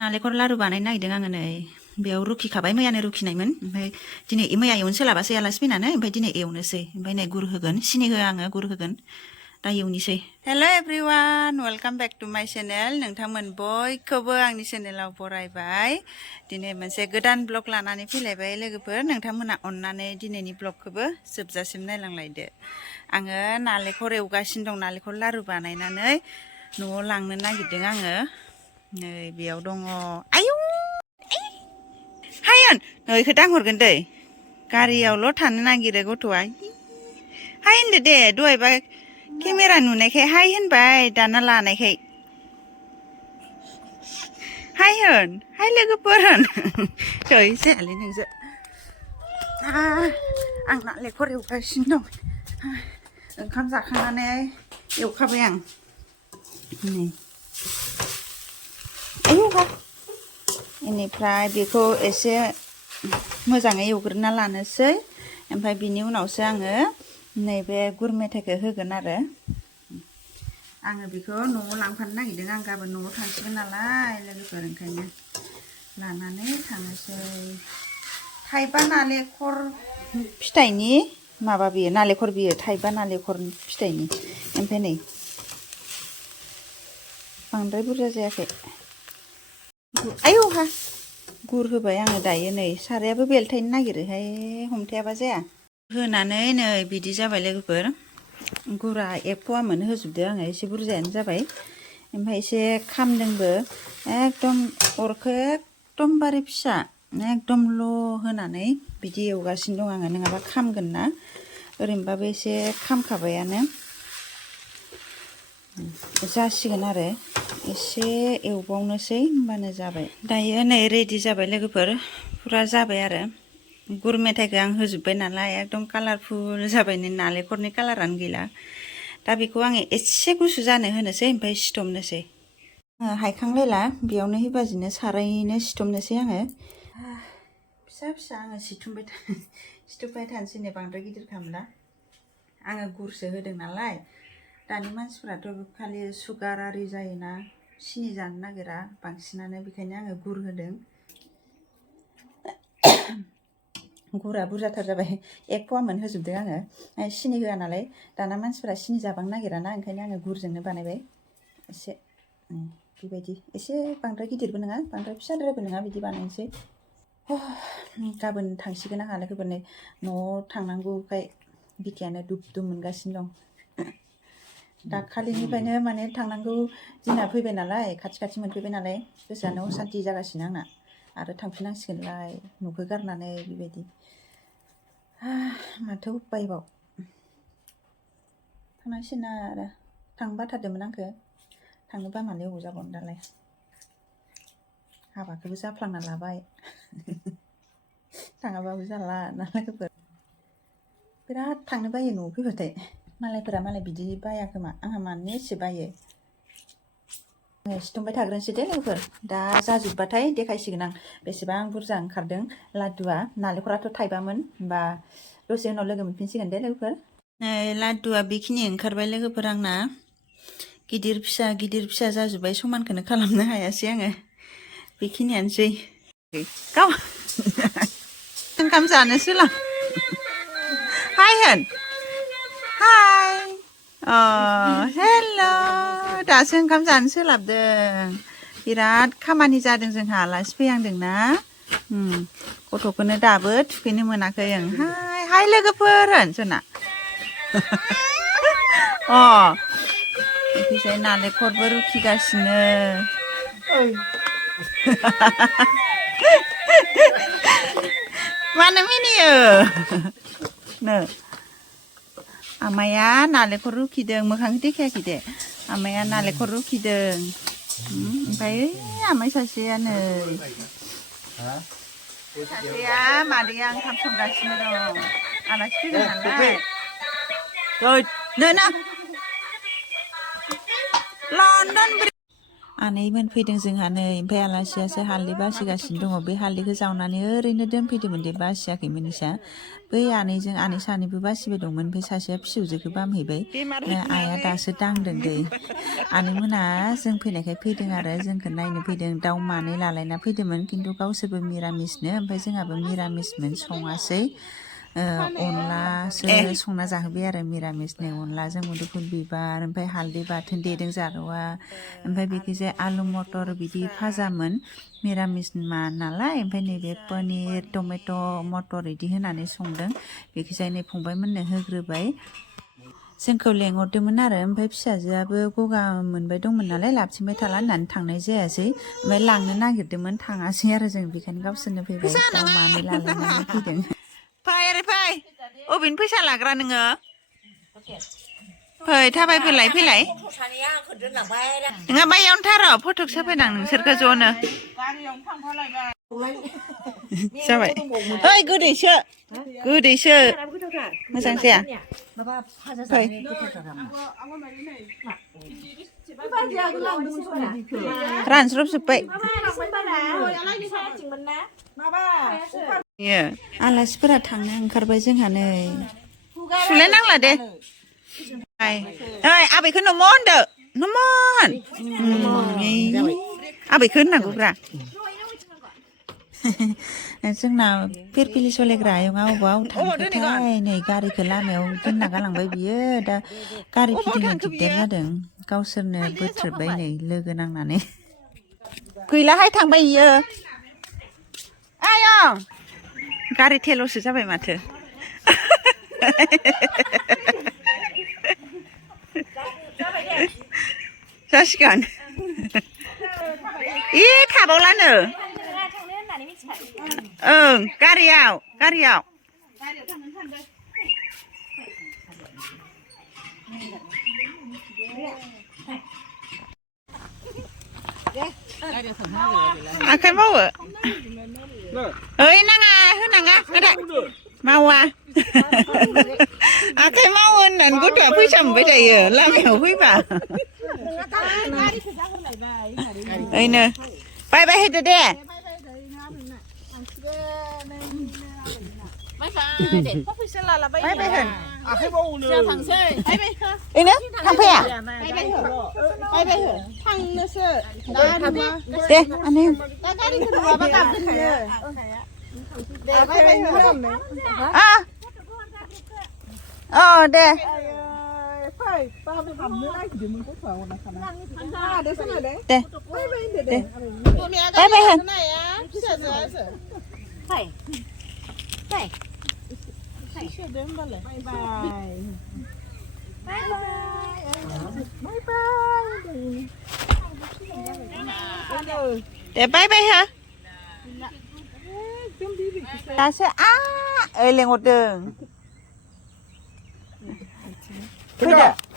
नालेंखर लारु बानायनो नागिरदों आङो नै बेयाव रुखिखाबाय मैयानो रुखिनायमोन ओमफ्राय दिनै मैया एवनो सोलाबासै आलासि फैनानै ओमफ्राय दिनै एवनोसै ओमफ्राय नै गुर होगोन सिनि होआ आङो गुर होगोन दा एवनोसै हेल' एभ्रिवान वेलकाम बेक टु माय चेनेल नोंथांमोन बयखौबो आंनि चेनेलाव बरायबाय दिनै मोनसे गोदान ब्लग लानानै फैलायबाय लोगोफोर नोंथांमोना अननानै दिनैनि ब्लगखौबो जोबजासिम नायलांलायदो आङो नालेंखर एवगासिनो दं नालेंखर लारु बानायनानै न'आव लांनो नागिरदों आङो नै बेयाव दङ आयौ हायन नैखौ दांहरगोन दै गारियावल' थानो नागिरो गथ'आ हाय होनदो दे दहायबा केमेरा नुनायखाय हाय होनबाय दाना लानायखाय हाय होन हाय लोगोफोर होन दै जायालै नोंजो आं नालेंखर एवगासिनो दं ओंखाम जाखांनानै एवखाबाय आं नै आयौहा बेनिफ्राय बेखौ एसे मोजाङै एवग्रोना लानोसै ओमफ्राय बिनि उनावसो आङो नैबे गुर मेथाइखौ होगोन आरो आङो बेखौ न'आव लांफानो नागिरदों आं गाबोन न'आव थांसिगोन नालाय लोगोफोर ओंखायनो लानानै थांनोसै थाइबा नालेंखर फिथाइनि माबा बियो नालेंखर बियो थाइबा नालेंखर फिथाइनि ओमफ्राय नै बांद्राय बुरजा जायाखै आयौहा गुर होबाय आङो दायो नै सारायाबो बेलथायनो नागिरोहाय हमथायाबा जाया होनानै नै बिदि जाबाय लोगोफोर गुरा 1 पवामोन होजोबदो आङो एसे बुरजायानो जाबाय ओमफ्राय एसे खामदोंबो एकदम अरखौ एकदमबारे फिसा एकदम ल' होनानै बिदि एवगासिनो दं आङो नङाबा खामगोन ना ओरैनोबाबो एसे खामखाबायानो जासिगोन आरो एसे एवबावनोसै होमबानो जाबाय दायो नै रेडि जाबाय लोगोफोर फुरा जाबाय आरो गुर मेथाइखौ आं होजोब्बाय नालाय एकदम कालारफुल जाबाय नै नालेंखरनि कालारानो गैला दा बेखौ आङो एसे गुसु जानो होनोसै ओमफ्राय सिथमनोसै हायखांलायला बेयावनो हिबाजिनो सारायनो सिथमनोसै आङो फिसा फिसा आङो सिथुमबाय थानोसै नै बांद्राय गिदिर खालामला आङो गुरसो होदों नालाय दानि मानसिफ्राथ' खालि सुगार आरि जायोना सिनि जानो नागिरा बांसिनानो बेखायनो आङो गुर होदों गुरा बुरजाथार जाबाय 1 पवामोन होजोबदों आङो सिनि होआ नालाय दाना मानसिफ्रा सिनि जाबांनो नागिराना ओंखायनो आङो गुरजोंनो बानायबाय एसे बेबायदि एसे बांद्राय गिदिरबो नङा बांद्राय फिसाद्रायबो नङा बिदि बानायनोसै गाबोन थांसिगोन आंहा लोगोफोर नै न'आव थांनांगौखाय बिखायानो दुब दुब मोनगासिनो दं दाखालिनिफ्रायनो माने थांनांगौ दिना फैबाय नालाय खाथि मोनफैबाय नालाय गोसोआनो असान्थि जागासिनो आंना आरो थांफिननांसिगोनलाय न'खौ गारनानै बेबायदि माथो उपायबाव थांनांसिगोन आरो थांनो बाथारदोंमोन आंखौ थांनो बानानै अबाव जाबावनो दालाय हाबाखौबो जाफ्लांना लाबाय थाङाबाबो जाला ना लोगोफोर बिराद थांनो बायो न'आव फैबाथाय मालायफोरा मालाय बिदि बाया खोमा आंहा मानो एसे बायो सिथमबाय थाग्रोनोसै दे लोगोफोर दा जाजोबबाथाय देखायसिगोन आं बेसेबां बुरजा ओंखारदों लादुआ नालेंखराथ' थाइबामोन होमबा दसे उनाव लोगो मोनफिनसिगोन दे लोगोफोर नै लादुआ बेखिनि ओंखारबाय लोगोफोर आंना गिदिर फिसा जाजोब्बाय समानखौनो खालामनो हायासै आङो बेखिनियानोसै गाव ओंखाम जानो सोलाब हाय होन हाय हेल' दासो ओंखाम जानो सोलाबदों बिराद खामानि जादों जोंहा आलासि फैहांदोंना गथ'खौनो दाबो थुखैनो मोनाखै आं हाय लोगोफोर होन जोंना बिदिजाय नालेंखरबो रुखिगासिनो मानो मिनियो नो आमाया नालेंखर रुखिदों मोखांखौ देखायाखै दे आमाया नालेंखर रुखिदों ओमफ्राय आमाय सासेया नै सासेया मादैया ओंखाम संगासिनो दं आलासि फैदों नालाय नो लण्डन आनैमोन फैदों जोंहा नै ओमफ्राय आलासियासो हालदै बासिगासिनो दङ बे हालदैखौ जावनानै ओरैनो दोनफैदोंमोन दे बासियाखैमोन इसा बै आनैजों आनै सानैबो बासिबाय दंमोन ओमफ्राय सासेया फिसौजोखौ बामहैबाय आइया दासो दांदों दै आनैमोना जों फैनायखाय फैदों आरो जोंखौ नायनो फैदों दाउ मानै लालायना फैदोंमोन खिन्थु गावसोरबो मिरामिसनो ओमफ्राय जोंहाबो मिरामिसमोन सङासै अनलासो संना जाहोबाय आरो मिरामिसनो अनलाजों मुदुफुल बिबार ओमफ्राय हालदै बाथोन देदों जारौआ ओमफ्राय बेखिजाय आलु मटर बिदि भाजामोन मिरामिस नालाय ओमफ्राय नैबे पनिर टमेट' मटर बिदि होनानै संदों बेखिजाय नै फंबायमोननो होग्रोबाय जोंखौ लेंहरदोंमोन आरो ओमफ्राय फिसाजोआबो गगा मोनबाय दंमोन नालाय लाबथिंबाय थाला होननानै थांनाय जायासै ओमफ्राय लांनो नागिरदोंमोन थाङासै आरो जों बेखायनो गावसोरनो फैबाय दाउ मानै लालायनानै फैदों फै ओरै फै अबेनि फैसा लाग्रा नोङो फै थाबायबोलाय फैलाय नोंहा बैयावनो थार' फटक साफायनां नोंसोरखौ ज'नो जाबाय ओइ गोदैसो गोदैसो मोजां जाया फै रानज्रबजोब्बाय आलासिफोरा थांनो ओंखारबाय जोंहा नै सुलाय नांला दे ओइ आबैखौ नम' होनदो नमन आबैखौ होननांगौब्रा जोंना फिरफिलि सलायग्रा आयंआ अबाव थांखोथाय नै गारिखौ लामायाव दोनना गालांबाय बियो दा गारि फिदिंनो दिगदार जादों गावसोरनो बोथ्रोबबाय नै लोगो नांनानै गैलाहाय थांबाय इयो आयं गारि थेल'सो जाबाय माथो जासिगोन थाबावलानो ओं गारियाव आखाइ मावो ओइ नाङा होनाङा मावा आखाइ मावो होननानै गथ'आ फैसा मोनबाय थायो लामायाव फैबा ओइनो बाय बाय होदो दे थांफाया दे आनै दे दे बाय बाय हो दासो ओइ लेंहरदों फैदो